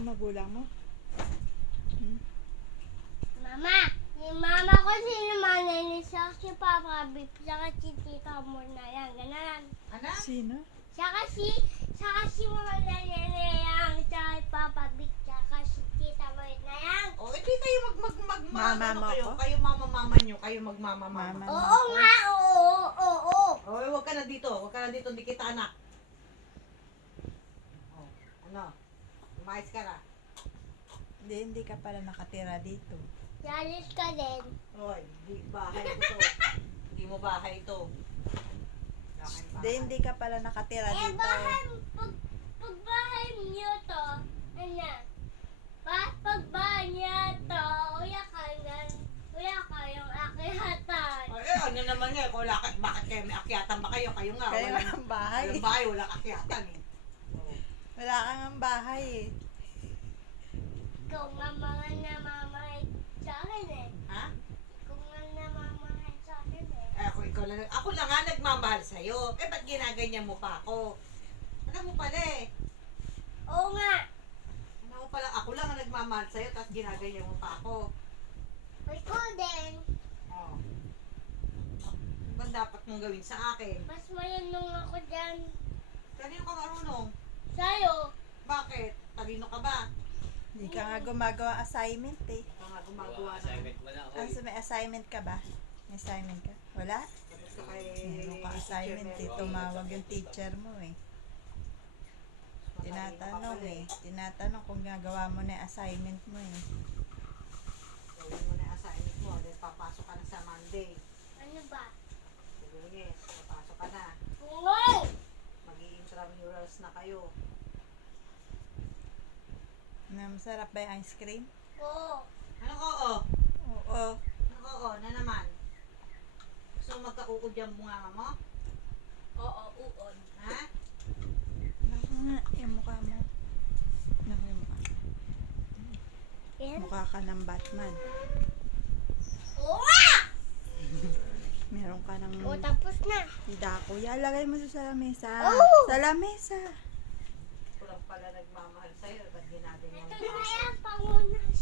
yung magulang mo? Hmm? Mama, yung mama ko sinumanay ni siya si Papa Bip, saka si Tita mo na yan, ganan. Anak? Sino? Saka si Mama na yan, saka si Papa Bip, saka si Tita mo na yan. O, hindi kayo Mama ano mo kayo? ako? Kayo mama nyo, kayo magmamama. Mama. Oo nga, oo. O, huwag ka na dito, hindi kita anak. O, ano? Umayos ka na. Hindi ka pala nakatira dito. Yalis ka din. Oy, di bahay mo to. Hindi mo bahay ito. Hindi ka pala nakatira Eh, dito. pag bahay niyo to, ano? Pag bahay niyo to, uya ka yung akihatan. Ay, ano naman nga, bakit kayo may akyatan ba kayo? Kayo nga, Kayo ang bahay. walang bahay, walang akyatan eh. O, Wala kang ang bahay eh. Ikaw nga mga namamahay sa akin eh. ha? Ikaw nga namamahay sa akin eh. Eh, ako lang nga nagmamahal sa'yo. Eh, ba't ginaganyan mo pa ako? Alam mo pala eh. Oo nga. Ano mo pala, ako lang ang nagmamahal sa'yo, tapos ginaganyan mo pa ako. Ikaw din. Oh. Ano ba dapat mong gawin sa akin? Mas mayanong ako dyan. Kanino ka marunong? Sa'yo. Bakit? Talino ka ba? Hindi ka nga gumagawa assignment eh. Ikaw nga gumagawa ng... Assignment mo na, oy. May assignment ka ba? May assignment ka? Wala? Tapos ka kay... Meron ka assignment eh. Tumawag yung teacher mo eh. Tinatanong eh. Tinatanong kung gagawa mo na yung assignment mo eh. Gawin mo na yung assignment mo. Then papasok ka na sa Monday. Ano ba? Lunes, papasok ka na. Oo. Mag-i-intramurals na kayo. Masarap ba yung ice cream? Oo. Ano oo? Oo. Ano oo na naman? Gusto mo magkaukod yung bunganga mo? Oo, uod. Ha? Naku nga, yung mukha mo. Naku yung mukha. Yan. Mukha ka ng Batman. Oo nga! Meron ka ng O, tapos na. dako. Lagay mo sa lamesa. Oh! Sa lamesa. Ako lang pala nagmamahal sa'yo. Ba't ginaganyan Ito mo na ako? yan, pangunas.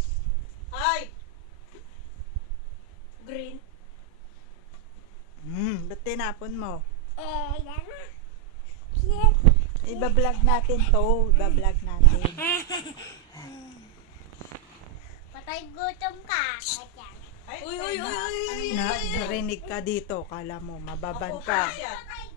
Ay! Green? Ba't tinapon mo? Yan na. Yes. Iba-vlog natin to. Iba-vlog natin. Patay gutom ka. Kahit yan. Ay, uy! Narinig ka dito. Kala mo, mababan Ako ka. kaya.